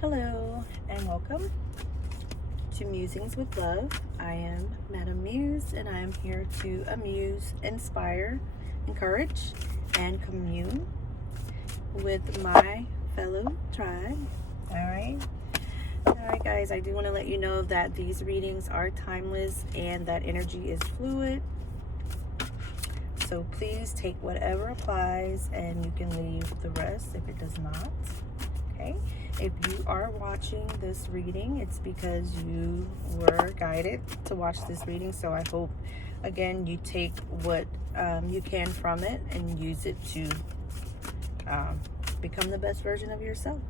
Hello and welcome to Musings with Love. I am Madam Muse and I am here to amuse, inspire, encourage, and commune with my fellow tribe. Alright guys, I do want to let you know that these readings are timeless and that energy is fluid. So please take whatever applies and you can leave the rest if it does not. Okay? If you are watching this reading, it's because you were guided to watch this reading. So I hope, again, you take what you can from it and use it to become the best version of yourself.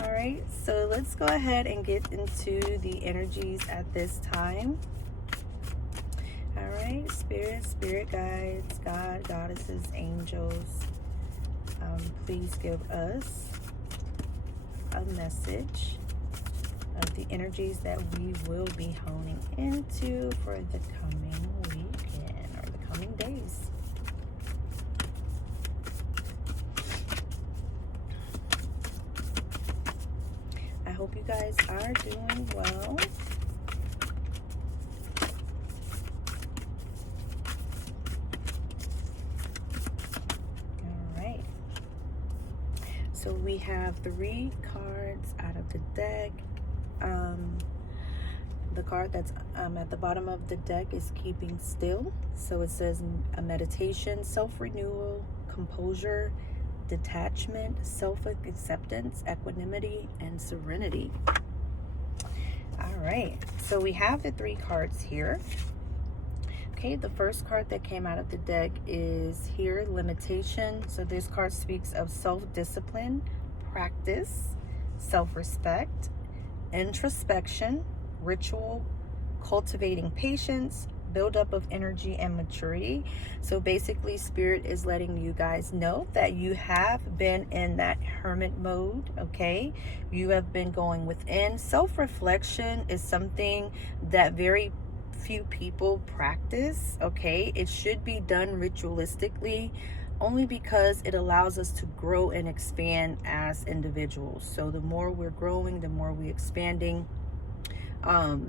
All right, so let's go ahead and get into the energies at this time. All right, spirit guides, God, goddesses, angels, please give us a message of the energies that we will be honing into for the coming weekend or the coming days. I hope you guys are doing well. So we have 3 cards out of the deck. The card that's at the bottom of the deck is Keeping Still. So it says a meditation, self-renewal, composure, detachment, self-acceptance, equanimity, and serenity. All right, so we have the 3 cards here. Okay, the first card that came out of the deck is here, Limitation. So this card speaks of self-discipline, practice, self-respect, introspection, ritual, cultivating patience, buildup of energy and maturity. So basically, Spirit is letting you guys know that you have been in that hermit mode, okay? You have been going within. Self-reflection is something that very few people practice, okay? It should be done ritualistically only because it allows us to grow and expand as individuals. So the more we're growing, the more we're expanding, the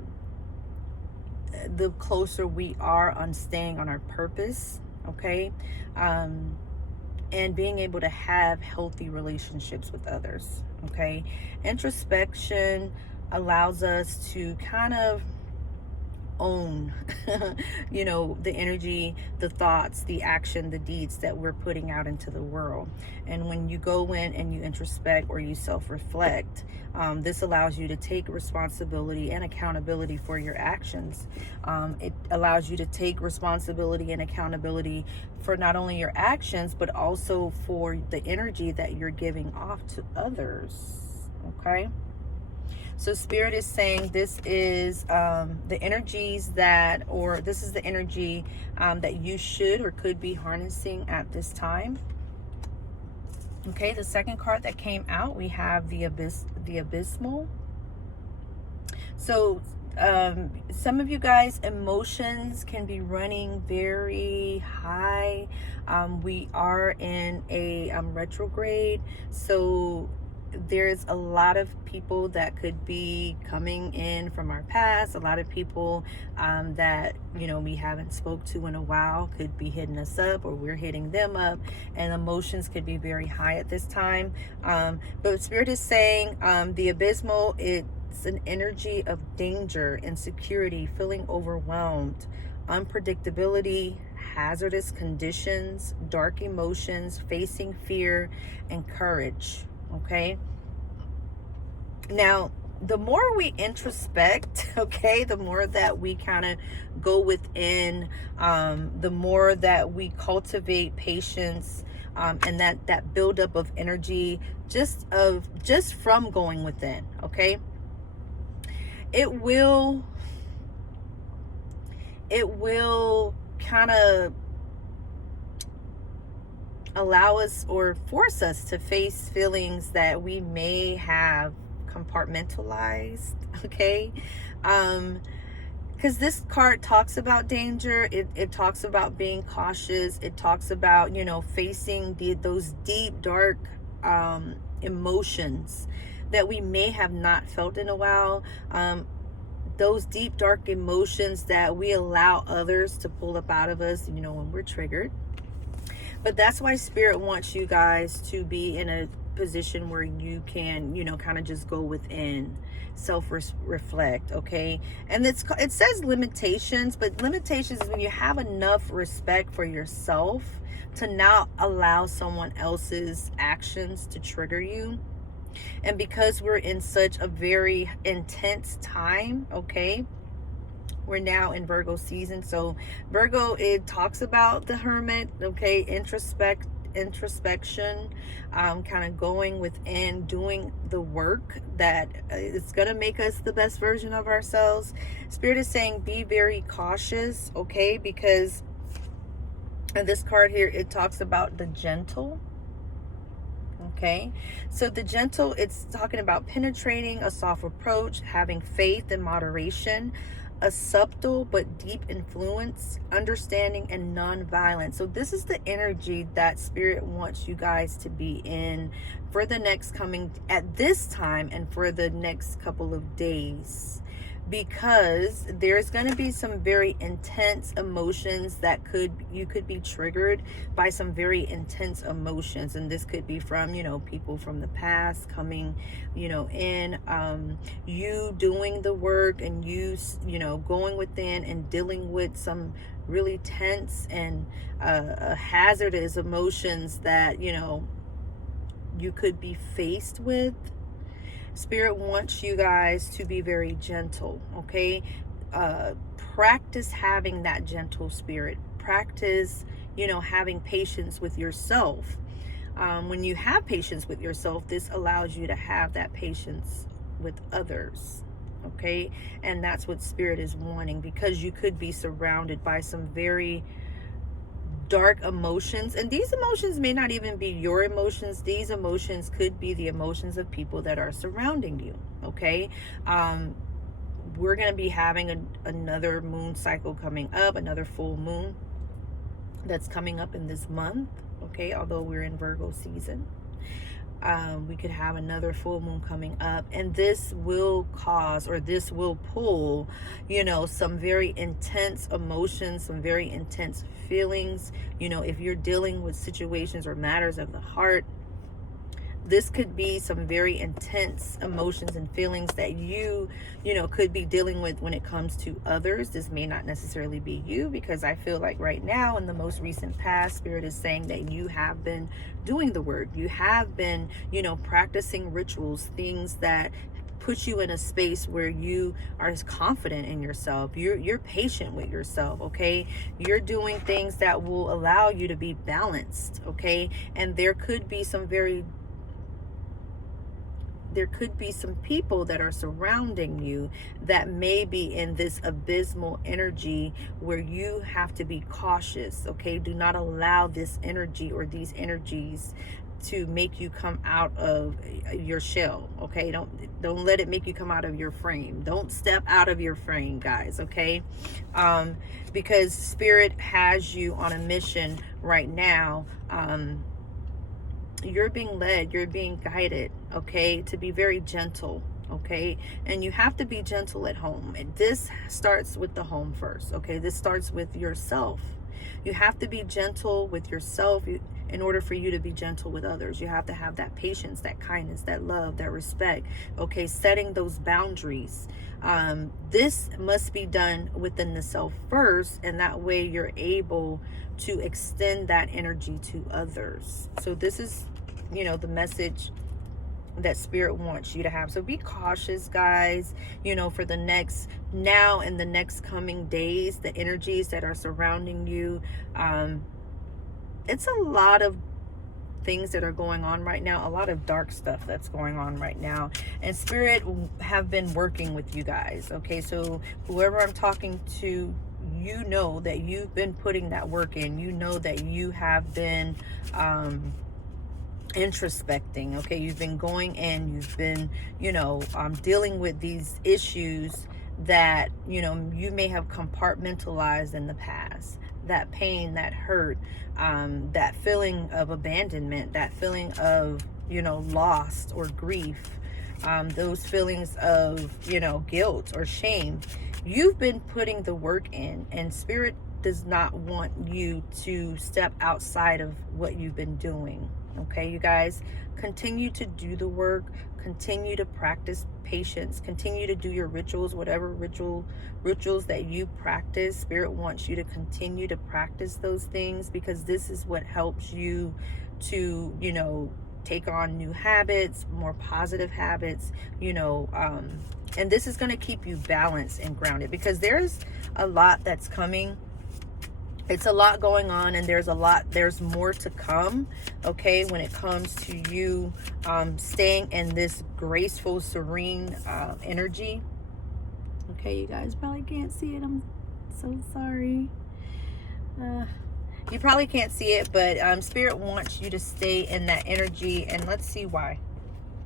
closer we are on staying on our purpose, okay? And being able to have healthy relationships with others, okay? Introspection allows us to kind of own you know, the energy, the thoughts, the action, the deeds that we're putting out into the world. And when you go in and you introspect or you self-reflect, this allows you to take responsibility and accountability for your actions. It allows you to take responsibility and accountability for not only your actions but also for the energy that you're giving off to others, okay? So Spirit is saying this is the energies that, or this is the energy that you should or could be harnessing at this time. Okay, the second card that came out, we have the Abysmal. So some of you guys, emotions can be running very high. We are in a retrograde, so there's a lot of people that could be coming in from our past. A lot of people that, you know, we haven't spoke to in a while could be hitting us up, or we're hitting them up, and emotions could be very high at this time. But Spirit is saying the Abysmal, it's an energy of danger, insecurity, feeling overwhelmed, unpredictability, hazardous conditions, dark emotions, facing fear, and courage. Okay, now the more we introspect, okay, the more that we kind of go within, the more that we cultivate patience, and that buildup of energy just from going within, okay, it will kind of allow us or force us to face feelings that we may have compartmentalized, okay? Because this card talks about danger. It talks about being cautious. It talks about, you know, facing those deep, dark emotions that we may have not felt in a while. Those deep, dark emotions that we allow others to pull up out of us, when we're triggered. But that's why Spirit wants you guys to be in a position where you can, kind of just go within, self-reflect, okay? And it says limitations, but limitations is when you have enough respect for yourself to not allow someone else's actions to trigger you. And because we're in such a very intense time, okay, we're now in Virgo season. So Virgo, it talks about the Hermit, okay, introspection, kind of going within, doing the work that is going to make us the best version of ourselves. Spirit is saying be very cautious, okay, because in this card here, it talks about the gentle. Okay, so the gentle, it's talking about penetrating, a soft approach, having faith and moderation, a subtle but deep influence, understanding, and non-violence. So this is the energy that Spirit wants you guys to be in for the next at this time and for the next couple of days. Because there's going to be some very intense emotions that you could be triggered by some very intense emotions, and this could be from people from the past coming in, you doing the work, and you going within and dealing with some really tense and hazardous emotions that you could be faced with. Spirit wants you guys to be very gentle, okay? Practice having that gentle spirit. Practice, having patience with yourself. When you have patience with yourself, this allows you to have that patience with others, okay? And that's what Spirit is wanting, because you could be surrounded by some very dark emotions, and these emotions may not even be your emotions. These emotions could be the emotions of people that are surrounding you, okay? We're going to be having another moon cycle coming up, another full moon that's coming up in this month, okay? Although we're in Virgo season, we could have another full moon coming up, and this will cause, or this will pull, some very intense emotions, some very intense feelings. If you're dealing with situations or matters of the heart, this could be some very intense emotions and feelings that you could be dealing with when it comes to others. This may not necessarily be you, because I feel like right now, in the most recent past, Spirit is saying that you have been doing the work. You have been, practicing rituals, things that put you in a space where you are confident in yourself. You're patient with yourself, okay? You're doing things that will allow you to be balanced, okay? And there could be some people that are surrounding you that may be in this abysmal energy where you have to be cautious, okay? Do not allow this energy or these energies to make you come out of your shell, okay? Don't let it make you come out of your frame. Don't step out of your frame, guys, okay? Because Spirit has you on a mission right now. You're being led, you're being guided, okay, to be very gentle, okay? And you have to be gentle at home. And this starts with the home first, okay? This starts with yourself. You have to be gentle with yourself in order for you to be gentle with others. You have to have that patience, that kindness, that love, that respect, okay? Setting those boundaries. This must be done within the self first, and that way you're able to extend that energy to others. So this is, the message that Spirit wants you to have. So be cautious, guys, for the next coming days, the energies that are surrounding you. It's a lot of things that are going on right now, a lot of dark stuff that's going on right now, and Spirit have been working with you guys, okay? So whoever I'm talking to, that you've been putting that work in, that you have been introspecting, okay? You've been going in, you've been dealing with these issues that you may have compartmentalized in the past. That pain, that hurt, that feeling of abandonment, that feeling of lost or grief, those feelings of, you know, guilt or shame. You've been putting the work in, and Spirit does not want you to step outside of what you've been doing. Okay, you guys, continue to do the work, continue to practice patience, continue to do your rituals, whatever rituals that you practice. Spirit wants you to continue to practice those things, because this is what helps you to, you know, take on new habits, more positive habits, you know, and this is going to keep you balanced and grounded, because there's a lot that's coming. It's a lot going on, and there's more to come, okay, when it comes to you staying in this graceful, serene energy. Okay, you guys probably can't see it. I'm so sorry. You probably can't see it, but Spirit wants you to stay in that energy, and let's see why.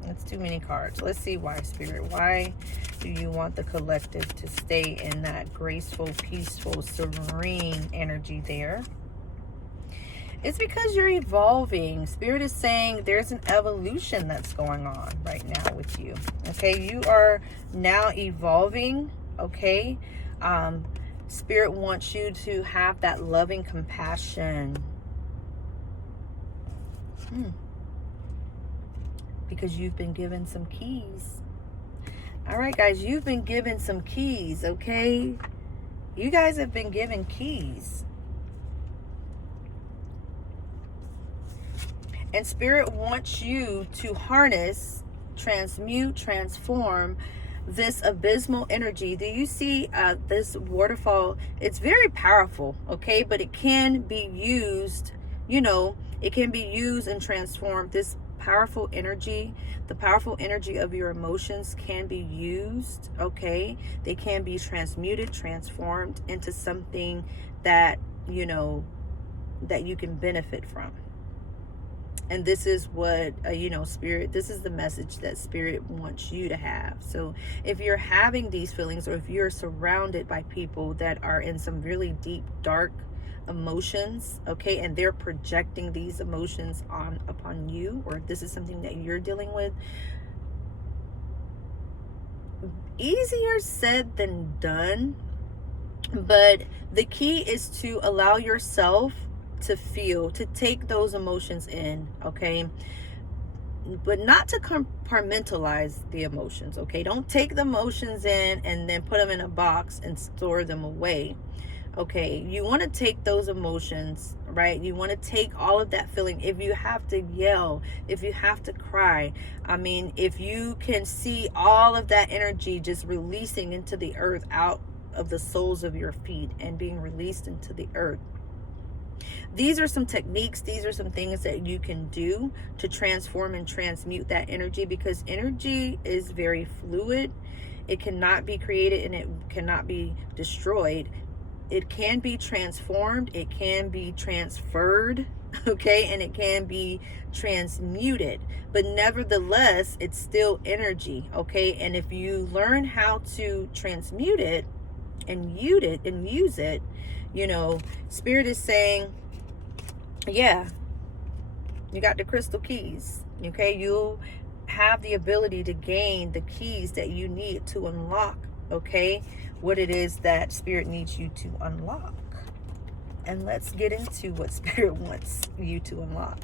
That's too many cards. Let's see why, Spirit. Why do you want the collective to stay in that graceful, peaceful, serene energy there? It's because you're evolving. Spirit is saying there's an evolution that's going on right now with you. Okay, you are now evolving. Okay, Spirit wants you to have that loving compassion. Because you've been given some keys. All right, guys, you've been given some keys, okay? You guys have been given keys. And Spirit wants you to harness, transmute, transform this abysmal energy. Do you see this waterfall? It's very powerful, okay? But it can be used, you know, it can be used and transformed. This powerful energy, the powerful energy of your emotions can be used, okay? They can be transmuted, transformed into something that, you know, that you can benefit from. And this is what, you know, Spirit, this is the message that Spirit wants you to have. So if you're having these feelings, or if you're surrounded by people that are in some really deep, dark emotions, okay, and they're projecting these emotions upon you, or this is something that you're dealing with, easier said than done. But the key is to allow yourself to feel, to take those emotions in, okay, but not to compartmentalize the emotions, okay? Don't take the emotions in and then put them in a box and store them away. Okay, you want to take those emotions, right? You want to take all of that feeling. If you have to yell, if you have to cry, I mean, if you can see all of that energy just releasing into the earth, out of the soles of your feet and being released into the earth. These are some techniques, these are some things that you can do to transform and transmute that energy, because energy is very fluid. It cannot be created and it cannot be destroyed. It can be transformed, it can be transferred, okay, and it can be transmuted, but nevertheless, it's still energy, okay? And if you learn how to transmute it and use it, you know, Spirit is saying, yeah, you got the crystal keys, okay? You have the ability to gain the keys that you need to unlock, okay, what it is that Spirit needs you to unlock. And let's get into what Spirit wants you to unlock.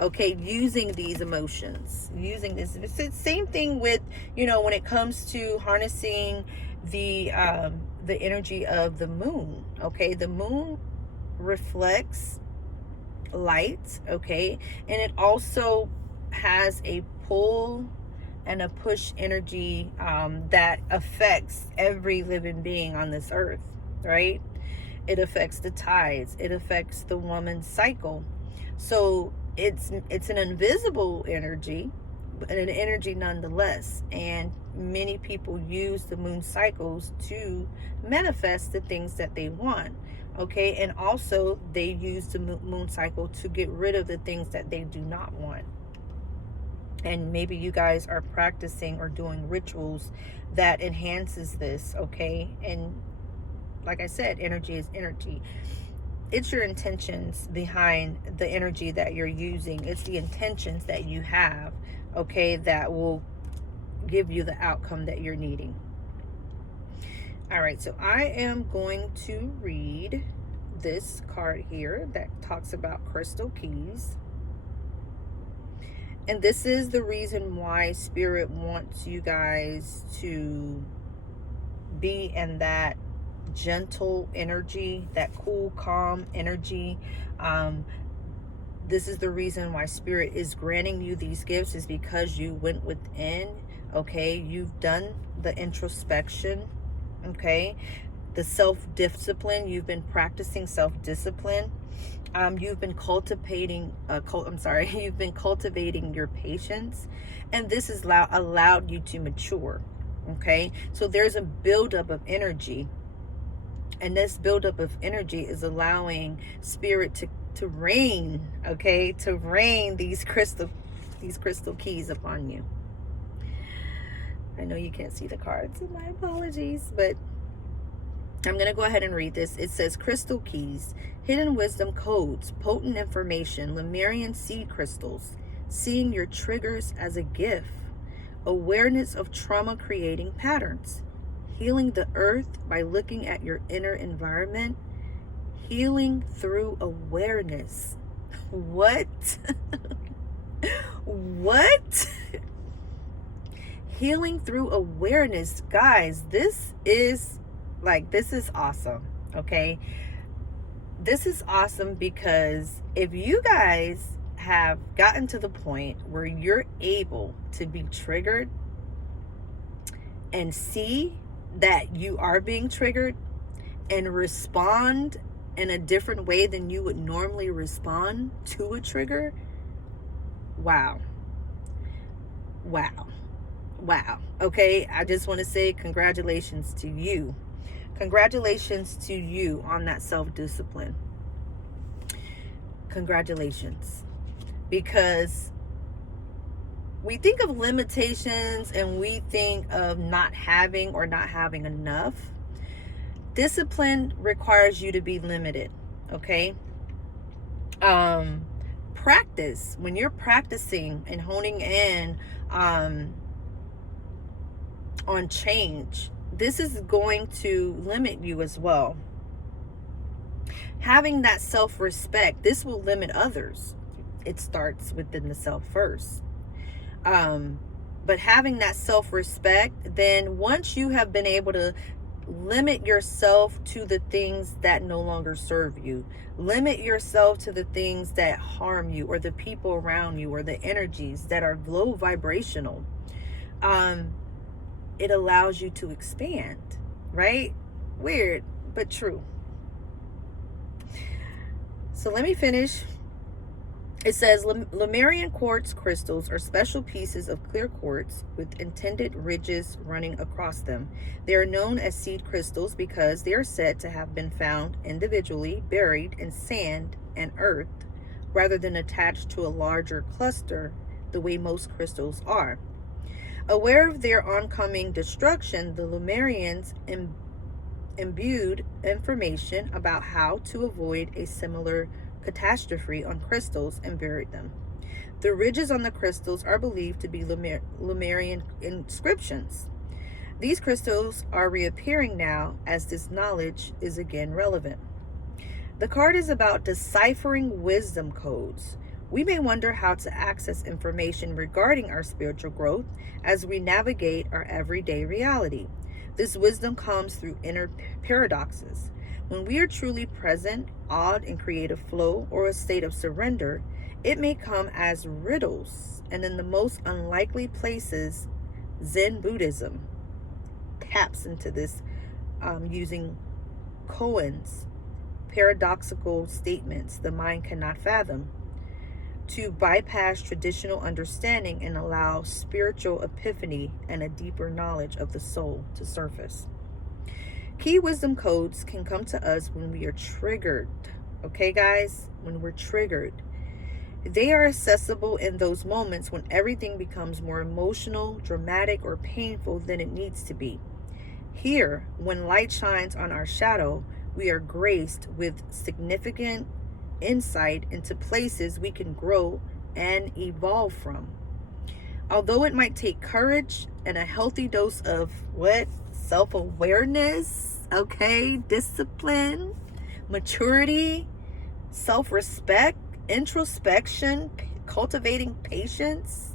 Okay, using these emotions, using this. It's the same thing with, you know, when it comes to harnessing the energy of the moon. Okay, the moon reflects light, okay, and it also has a pull and a push energy that affects every living being on this earth, right? It affects the tides, it affects the woman's cycle. So it's an invisible energy, but an energy nonetheless. And many people use the moon cycles to manifest the things that they want, okay? And also they use the moon cycle to get rid of the things that they do not want. And maybe you guys are practicing or doing rituals that enhances this, okay? And like I said, energy is energy. It's your intentions behind the energy that you're using. It's the intentions that you have, okay, that will, give you the outcome that you're needing. All right, so I am going to read this card here that talks about crystal keys. And this is the reason why Spirit wants you guys to be in that gentle energy, that cool, calm energy. This is the reason why Spirit is granting you these gifts, is because you went within, okay? You've done the introspection, okay? The self-discipline, you've been practicing self-discipline. You've been cultivating, you've been cultivating your patience, and this has allowed you to mature, okay? So there's a buildup of energy, and this buildup of energy is allowing Spirit to rain, okay? To rain these crystal keys upon you. I know you can't see the cards, so my apologies, but I'm going to go ahead and read this. It says, crystal keys, hidden wisdom codes, potent information, Lemurian seed crystals, seeing your triggers as a gift, awareness of trauma creating patterns, healing the earth by looking at your inner environment, healing through awareness. What? What? Healing through awareness. Guys, this is awesome, okay? This is awesome because if you guys have gotten to the point where you're able to be triggered and see that you are being triggered and respond in a different way than you would normally respond to a trigger, wow. Okay, I just want to say congratulations to you. Congratulations to you on that self-discipline. Congratulations. Because we think of limitations and we think of not having or not having enough. Discipline requires you to be limited, okay? Practice. When you're practicing and honing in on change, this is going to limit you as well. Having that self-respect, this will limit others. It starts within the self first. But having that self-respect, then once you have been able to limit yourself to the things that no longer serve you, limit yourself to the things that harm you, or the people around you, or the energies that are low vibrational, it allows you to expand, right? Weird, but true. So let me finish. It says, Lemurian quartz crystals are special pieces of clear quartz with intended ridges running across them. They are known as seed crystals because they are said to have been found individually buried in sand and earth rather than attached to a larger cluster the way most crystals are. Aware of their oncoming destruction, the Lemurians imbued information about how to avoid a similar catastrophe on crystals and buried them. The ridges on the crystals are believed to be Lemurian inscriptions. These crystals are reappearing now as this knowledge is again relevant. The card is about deciphering wisdom codes. We may wonder how to access information regarding our spiritual growth as we navigate our everyday reality. This wisdom comes through inner paradoxes. When we are truly present, awed in creative flow, or a state of surrender, it may come as riddles, and in the most unlikely places, Zen Buddhism taps into this using koans, paradoxical statements the mind cannot fathom, to bypass traditional understanding and allow spiritual epiphany and a deeper knowledge of the soul to surface. Key wisdom codes can come to us when we are triggered. Okay, guys? When we're triggered. They are accessible in those moments when everything becomes more emotional, dramatic, or painful than it needs to be. Here, when light shines on our shadow, we are graced with significant insight into places we can grow and evolve from. Although it might take courage and a healthy dose of what? Self-awareness, okay, discipline, maturity, self-respect, introspection, cultivating patience.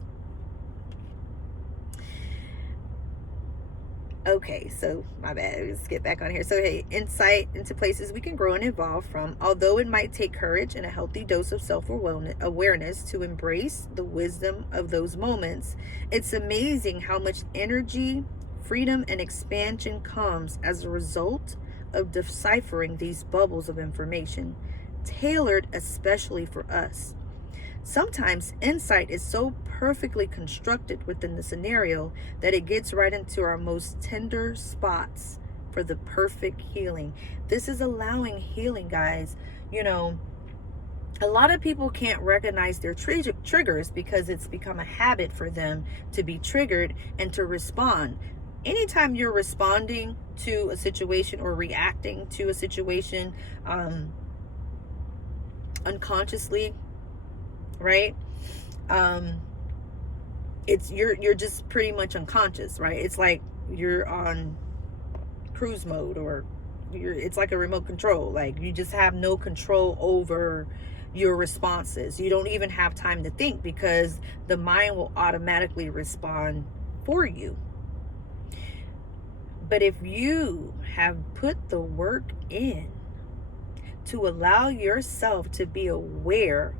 Okay, so my bad. Let's get back on here. So, hey, insight into places we can grow and evolve from. Although it might take courage and a healthy dose of self-awareness to embrace the wisdom of those moments, it's amazing how much energy, freedom, and expansion comes as a result of deciphering these bubbles of information, tailored especially for us. Sometimes insight is so perfectly constructed within the scenario that it gets right into our most tender spots for the perfect healing. This is allowing healing, guys. You know, a lot of people can't recognize their triggers because it's become a habit for them to be triggered and to respond. Anytime you're responding to a situation or reacting to a situation unconsciously, right? It's you're just pretty much unconscious, right? It's like you're on cruise mode, or it's like a remote control. Like you just have no control over your responses. You don't even have time to think because the mind will automatically respond for you. But if you have put the work in to allow yourself to be aware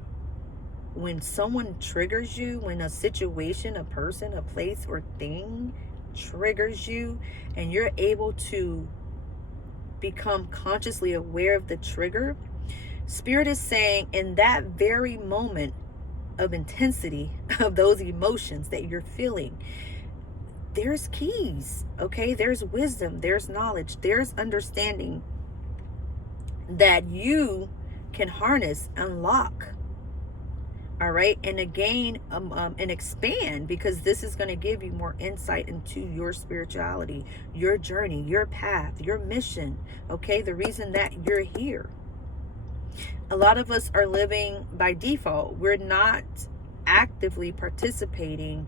when someone triggers you, when a situation, a person, a place, or thing triggers you, and you're able to become consciously aware of the trigger, Spirit is saying in that very moment of intensity of those emotions that you're feeling, there's keys, okay? There's wisdom, there's knowledge, there's understanding that you can harness, unlock. All right, and again, and expand, because this is going to give you more insight into your spirituality, your journey, your path, your mission. Okay, the reason that you're here. A lot of us are living by default. We're not actively participating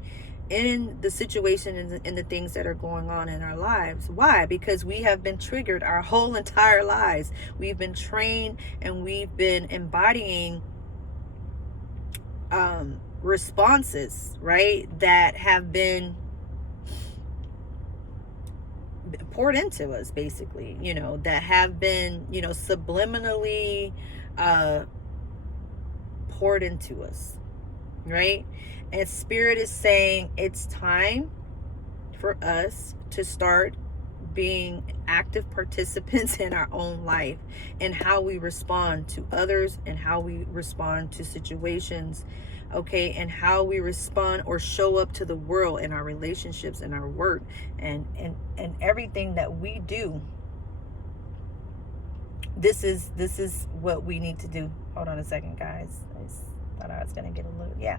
in the situation and the things that are going on in our lives. Why? Because we have been triggered our whole entire lives. We've been trained and we've been embodying responses, right, that have been poured into us, basically, you know, that have been, you know, subliminally poured into us, right? And Spirit is saying it's time for us to start being active participants in our own life and how we respond to others and how we respond to situations, okay, and how we respond or show up to the world in our relationships and our work and everything that we do. This is what we need to do. Hold on a second, guys. I just thought I was gonna get a little, yeah.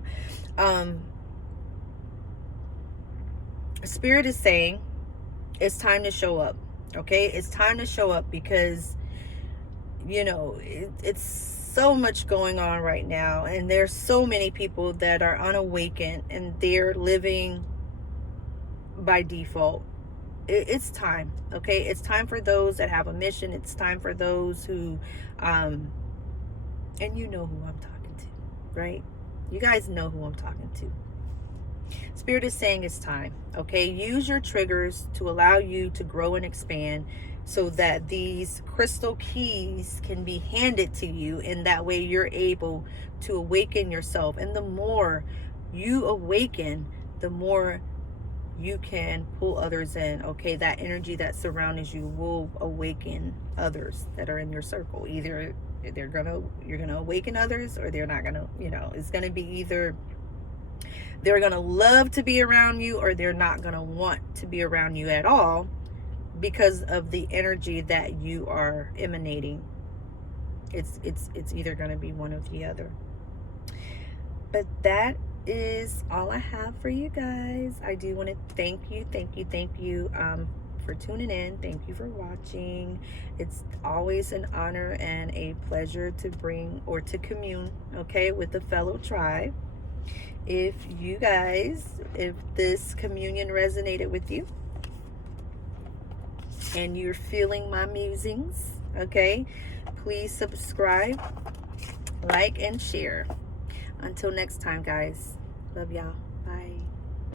Spirit is saying it's time to show up. Okay, it's time to show up because, you know, it's so much going on right now, and there's so many people that are unawakened and they're living by default. It's time. Okay, it's time for those that have a mission. It's time for those who and you know who I'm talking to, right? You guys know who I'm talking to. Spirit is saying it's time. Okay, use your triggers to allow you to grow and expand so that these crystal keys can be handed to you, and that way you're able to awaken yourself. And the more you awaken, the more you can pull others in. Okay, that energy that surrounds you will awaken others that are in your circle. Either you're gonna awaken others, or they're not gonna, you know, it's gonna be either they're going to love to be around you, or they're not going to want to be around you at all because of the energy that you are emanating. It's either going to be one or the other. But that is all I have for you guys. I do want to thank you for tuning in. Thank you for watching. It's always an honor and a pleasure to bring or to commune, okay, with a fellow tribe. If you guys, if this communion resonated with you and you're feeling my musings, okay, please subscribe, like, and share. Until next time, guys. Love y'all. Bye.